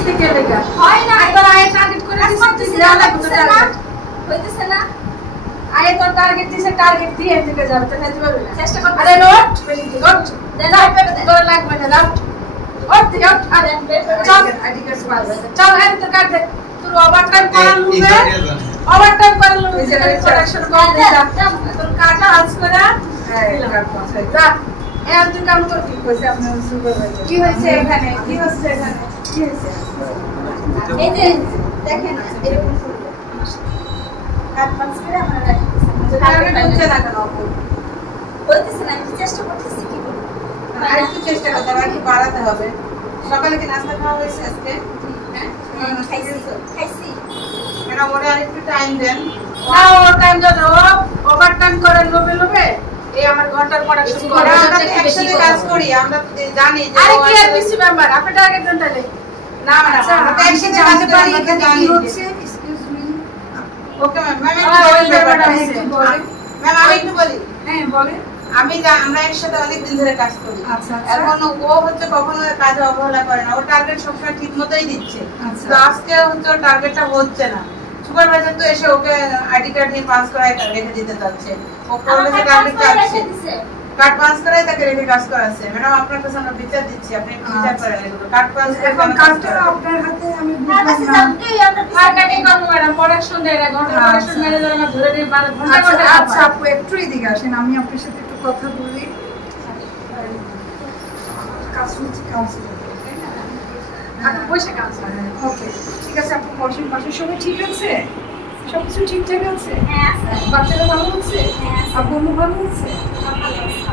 থেকে লেগা হয় না একবার আয়ে টার্গেট করে দিছি দেওয়া হইতেছে না আয়ে তো টার্গেট দিছে টার্গেট দিয়ে থেকে যাবে তো খাইতে পারবে না চেষ্টা করতে আরে নোট বেশি দি নোট দেনা তোর লাগবে না দাও ওট দি ওট আরে চল আইডি কার্ড পাবে চল আরে তো কাট দে তোর ওভারটাইম করার লুবে ওভারটাইম করার লুবে যে প্রোডাকশন কম দিলা তোর কাটা আজ করে হ্যাঁ কাট পাস হই যা এর তুই কাম কর কি কইছে আপনি সুপারভাইজার কি হইছে এখানে কি হচ্ছে এখানে কি হইছে এই যে দেখেন এরকম করবে কাট পাস করে আমরা রাখতেছি টার্গেট হচ্ছে না কেন হইতেছে না আমি চেষ্টা করতেছি কি করব আর একটু চেষ্টা করতে হবে কি বাড়াতে হবে সকালে কি নাস্তা খাওয়া হয়েছে আজকে হ্যাঁ খাইছি এরা ওরে আর একটু টাইম দেন না ও টাইম দেন ওভারটাইম করে লোবে লোবে এই আমার ঘন্টার প্রোডাকশন করে আমরা একসাথে কাজ করি আমরা জানি যে আরে কি আর পিসি মেম্বার আপনি টার্গেট দেন তাহলে না না আমরা একসাথে কাজ করি এখানে কি হচ্ছে এক্সকিউজ মি ওকে ম্যাম আমি একটু বলি হ্যাঁ বলেন আমরা একসাথে অনেক দিন ধরে কাজ করি আচ্ছা এখন ও হচ্ছে কখনো কাজে অবহেলা করে না ও টার্গেট সবসময় ঠিকমতোই দিচ্ছে তো আজকে হচ্ছে টার্গেটটা হচ্ছে না সুপারভাইজার তো এসে ওকে আইডি কার্ড দিয়ে পাস করায় রেখে দিতে যাচ্ছে ও কলেজে টার্গেট চাচ্ছে কার্ড পাস করায় তাকে রেখে কাজ করাচ্ছে ম্যাডাম আপনার কাছে আমরা বিচার দিচ্ছি আপনি বিচার করেন এগুলো কার্ড পাস করে এখন কার্ডটা আপনার হাতে আমি বুঝলাম না কার্ডটা করব ম্যাডাম প্রোডাকশন দেয় না ঘন্টা প্রোডাকশন ম্যানেজার আমার ধরে দিয়ে 12 ঘন্টা ঘন্টা আচ্ছা আপু একটু এদিকে আসেন আমি আপনার সাথে একটু কথা বলি কাউন্সিলর আপনি পয়সা কাউন্সিলর ওকে ঠিক আছে আপু বসেন পাশে সবাই ঠিক আছে সবকিছু ঠিকঠাক আছে হ্যাঁ আছে বাচ্চারা ভালো আছে হ্যাঁ আপু ভালো আছে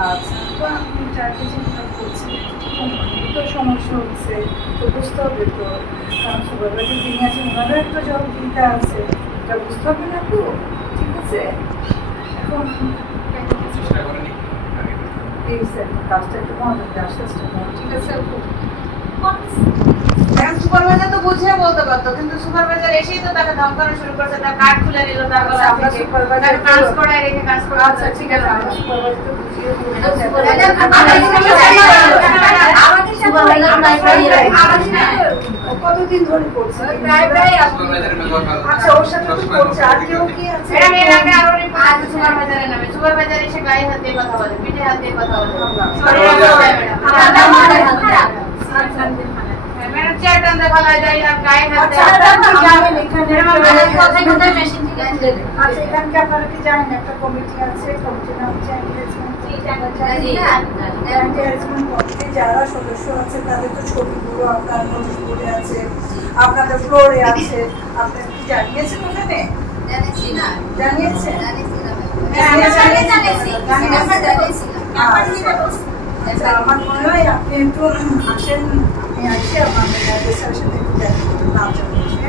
আচ্ছা তো আপনি চারটে চিন্তা করছেন তো সমস্যা হচ্ছে তো বুঝতে হবে তো কারণ সুপারভাইজার যিনি আছেন ওনারও একটা জবাবদিহিতা আছে এটা বুঝতে হবে না তো ঠিক আছে এখন চেষ্টা করেন এই স্যার কাজটা একটু মনোযোগ দিয়ে আস্তে আস্তে ঠিক আছে আপু এখন সুপারভাইজার তো বুঝিয়ে বলতে পারতো কিন্তু সুপারভাইজার এসেই তো তাকে ধমকানো শুরু করছে তার কার্ড খুলে নিল তার গলা থেকে সুপারভাইজার কাজ করায় রেখে কাজ করে আচ্ছা ঠিক আছে আমরা সুপারভাইজার তো বুঝিয়ে আমাদের সুপারভাইজার কতদিন ধরে করছে প্রায় আচ্ছা ওর সাথে তো করছে আর কেউ কি আছে এর আগে আরো রিপোর্ট আছে সুপারভাইজারের নামে সুপারভাইজার এসে গায়ে হাত দিয়ে কথা বলে পিঠে হাত দিয়ে কথা বলে আচ্ছা ম্যাডাম চেয়ার টান দেখা যায় আর গায়ে হাত দিয়ে আপনি জানেন এখানে মানে কোথায় কোথায় মেশিন থেকে আনতে আচ্ছা এখানে কি আপনারা কি জানেন একটা কমিটি আছে কমিটির নাম হচ্ছে এনগেজমেন্ট কমিটি যারা সদস্য আছে তাদের তো ছবিগুলো আপনার নোটিশ বোর্ডে আছে আপনাদের ফ্লোরে আছে আপনারা কি জানিয়েছেন ওখানে জানিয়েছি না জানিয়েছেন জানিয়েছি আমার মনে হয় আপনি একটু আসেন আমি আসি আপনাদের স্যারের সাথে একটু দেখা করতে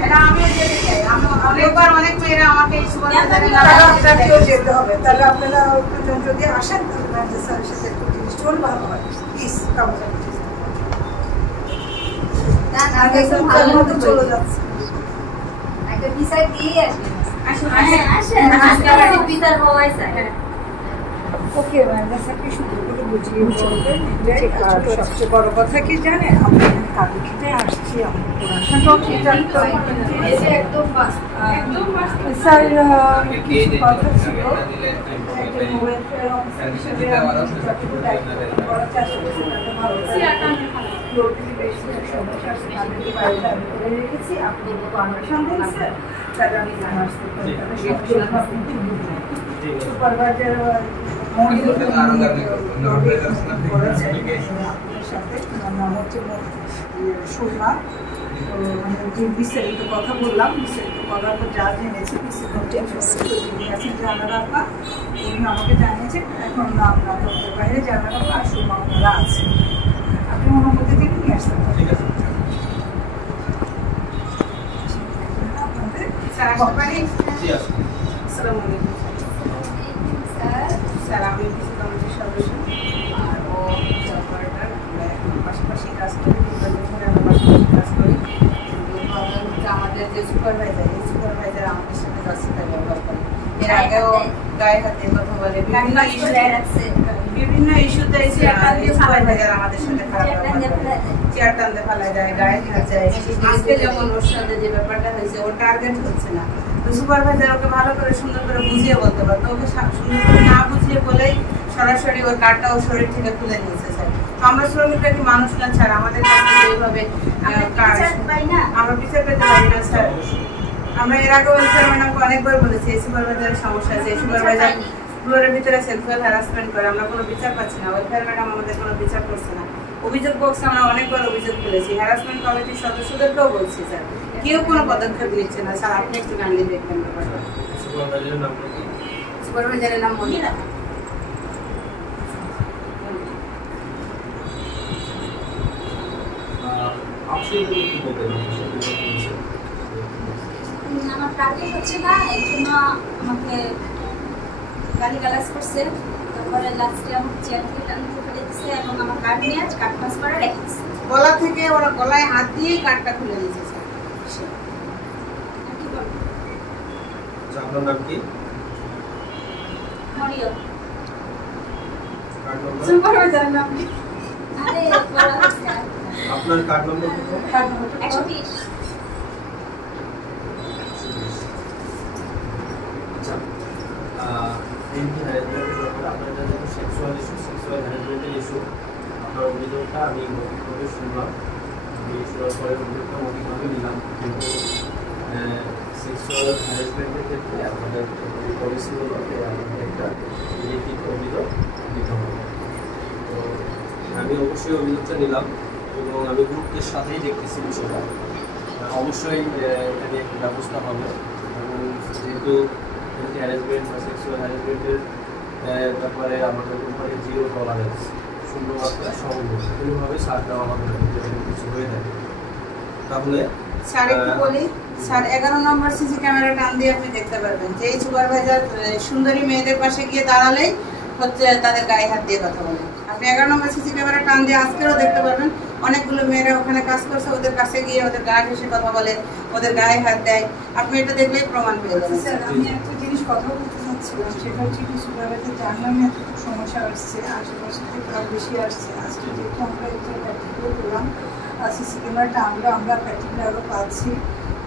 না আমি যেতে চাই আমি অনেকবার অনেক মেয়েরা আমাকে আপনাদেরকেও যেতে হবে তাহলে আপনারা দুজন যদি আসেন তাহলে স্যারের সাথে একটু জিনিসটা হলে ভালো হয় প্লিজ কামড় চলে যাচ্ছে একটা বিচার দিয়ে আসেন বিচার হওয়াই চাই ওকে স্যারকে সুন্দর করে বুঝিয়ে বলবেন সবচেয়ে বড় কথা কি জানেন আমরা কাজে খেতে আসছি স্যার কিছু কথা ছিল রেখেছি আপনি কনভার্সন দিয়েছেন তাহলে আমি জানাচ্ছি সুপারভাইজার সুরমা যে বিস্তারিত কথা বললাম বিস্তারিত কথার পর যা জেনেছি যিনি আছেন জানার আপা উনি আমাকে জানিয়েছেন এখন আপনাদের বাইরে জানার আপা আর সুরমা ওনারা আছে আপনি অনুমতি দিলে নিয়ে আসতে পারেন আপনাদের আসসালামু আলাইকুম স্যার আমি পিসি কমিটির সদস্য আর ও অপারেটর আমরা এখন পাশাপাশি কাজ করি পাশাপাশি কাজ করি আমাদের যে সুপারভাইজার এই সুপারভাইজার আমাদের সাথে যাচ্ছে তাই ব্যবহার করে এর আগেও গায়ে হাতে কথা বলে বিভিন্ন বিভিন্ন ইস্যুতে সুপারভাইজার আমাদের সাথে খারাপ চেয়ার টানতে ফেলা যায়, গায়ে হাত যায়। আজকে যেমন ওর সাথে যে ব্যাপারটা হয়েছে, ওর টার্গেট হচ্ছে না, তো সুপারভাইজার ওকে ভালো করে সুন্দর করে বুঝিয়ে বলতে পারতো। ওকে সুন্দর করে না বুঝিয়ে বলেই সরাসরি ওর কার্ডটা ওর শরীর থেকে খুলে নিয়েছে স্যার। তো আমরা শ্রমিকরা কি মানুষ না স্যার? আমাদের কাছে এইভাবে আমরা বিচার পেতে পারি না স্যার। আমরা এর আগে ওয়েলফেয়ার ম্যাডামকে অনেকবার বলেছি এই সুপারভাইজারের সমস্যা আছে, এই সুপারভাইজার ফ্লোরের ভিতরে সেক্সুয়াল হ্যারাসমেন্ট করে, আমরা কোনো বিচার পাচ্ছি না। ওয়েলফেয়ার ম্যাডাম আমাদের কোনো বিচার করছে না। অভিযোগ বক্সে আমরা অনেকবার অভিযোগ তুলেছি, হ্যারাসমেন্ট কমিটির সদস্যদেরকেও বলছি স্যার, কেউ কোনো পদক্ষেপ নিচ্ছে না স্যার। আপনি একটু কাইন্ডলি দেখবেন ব্যাপারটা। সুপারভাইজারের নাম মনিরা। আমার টার্গেট হচ্ছে না, এই জন্য আমাকে গালিগালাজ করছে। তারপরে লাস্টে আমার চেয়ার থেকে টানতে ফেলে দিচ্ছে এবং আমার কার্ড নিয়ে কার্ড পাস করে রেখে দিচ্ছে। গলা থেকে ওরা গলায় হাত দিয়েই কার্ডটা খুলে দিয়েছে স্যার। কি বলবো? আপনার নাম কি? মরিয়ম। কার্ড নম্বর? সুপারভাইজার নাম কি? আরে বলা হচ্ছে। আপনার কার্ড নম্বর কত? 120। আচ্ছা, এমনি হ্যারাসমেন্টের ব্যাপারে আপনার এটা যেহেতু সেক্সুয়াল হ্যারাসমেন্টের ইস্যু, আপনার অভিযোগটা আমি মৌখিকভাবে শুনলাম। আমি শোনার পরে অভিযোগটা মৌখিকভাবে নিলাম, কিন্তু সেক্সুয়াল হ্যারাসমেন্টের ক্ষেত্রে আপনাদের পলিসি হলো আপনাদের একটা লিখিত অভিযোগ দিতে হবে। তো আমি অবশ্যই অভিযোগটা নিলাম এবং আমি গুরুত্বের সাথেই দেখতেছি বিষয়টা। অবশ্যই এখানে একটা ব্যবস্থা হবে এবং যেহেতু হ্যারাসমেন্ট বা সেক্সুয়াল হ্যারাসমেন্টের ব্যাপারে আমাদের কোম্পানির জিরো টলারেন্স, শূন্য মাত্রা সহমত, কোনোভাবে ছাড় দেওয়া হবে না যদি কিছু হয়ে থাকে। তাহলে স্যার একটু বলি স্যার, 11 নম্বর সিসি ক্যামেরা টান দিয়ে আপনি দেখতে পারবেন যে এই সুপারভাইজার সুন্দরী মেয়েদের পাশে গিয়ে দাঁড়ালেই হচ্ছে তাদের গায়ে হাত দিয়ে কথা বলে। আপনি 11 নম্বর সিসি ক্যামেরা টান দিয়ে আজকেও দেখতে পারবেন অনেকগুলো মেয়েরা ওখানে কাজ করছে, ওদের কাছে গিয়ে ওদের গায়ে ঘেঁষে কথা বলে, ওদের গায়ে হাত দেয়। আপনি এটা দেখলেই প্রমাণ পেয়ে যাবেন। স্যার আমি একটা জিনিস কথা বলতে চাচ্ছিলাম, সেটা হচ্ছে কি সুপারভাইজার জানলাম এতটুকু সমস্যা আসছে, আশেপাশে থেকে আরও বেশি আসছে। আজকে যেহেতু আমরা এটা প্র্যাকটিক্যাল করলাম, সিসি ক্যামেরাটা আমরা প্র্যাকটিক্যাল আরও পাচ্ছি,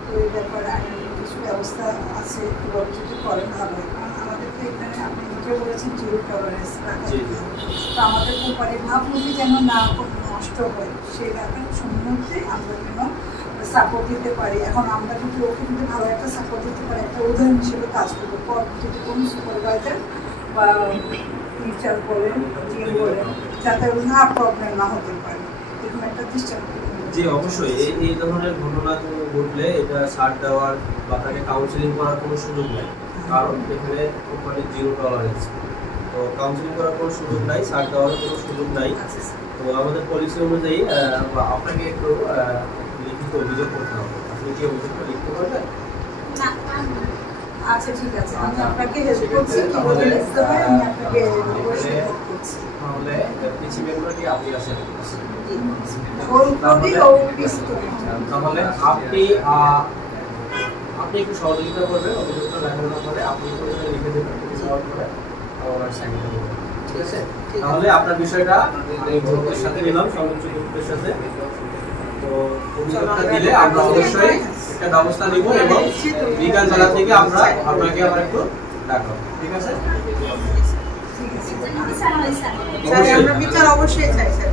তো এই ব্যাপারে আইনের কিছু ব্যবস্থা আছে, এবার যদি করেন ভালো। কারণ আমাদের তো এখানে আপনি নিজে বলেছেন জিরো টলারেন্স রাখা, তো আমাদের কোম্পানির ভাবমূর্তি যেন না নষ্ট হয় সেই ব্যাপারে সম্বন্ধে আমরা যেন সাপোর্ট দিতে পারি। এখন আমরা যদি ওকে কিন্তু ভালো একটা সাপোর্ট দিতে পারি, একটা উদাহরণ হিসেবে কাজ করবো। পরবর্তীতে কোনো সুপারভাইজার বা টিচার বলেন, জিএম বলেন, যাতে না প্রবলেম না হতে পারে, এরকম একটা দৃষ্টান্ত। জি অবশ্যই এই ধরনের ঘটনা ঘটলে এটা ছাড় দেওয়ার বা তাকে কাউন্সিলিং করার কোনো সুযোগ নেই, কারণ এখানে কোম্পানির জিরো টলারেন্স। তো কাউন্সিলিং করার কোনো সুযোগ নাই, ছাড় দেওয়ার কোনো সুযোগ নাই। তো আমাদের পলিসি অনুযায়ী আপনাকে একটু লিখিত অভিযোগ করতে হবে। আপনি কি অভিযোগটা লিখতে পারবেন? না। আচ্ছা ঠিক আছে, আমি আপনাকে হেল্প করছি, কিভাবে লিখতে হয় আমি আপনাকে অবশ্যই হেল্প করছি। তাহলে পিসি মেম্বারটি আপনি আসেন। তাহলে আপনি একটু সহযোগিতা করবেন, অভিযোগটা লেখানোর পরে আপনি প্রথমে লিখে দেবেন, পরে আমার সাইন করবেন। ঠিক আছে? তাহলে আপনার বিষয়টা আমি গুরুত্বের সাথে নিলাম, সর্বোচ্চ গুরুত্বের সাথে। তো অভিযোগটা দিলে আমরা অবশ্যই একটা ব্যবস্থা নিব এবং বিকাল বেলা থেকে আমরা আপনাকে আবার একটু ডাকবো। ঠিক আছে? স্যার আমরা বিচার অবশ্যই চাই স্যার।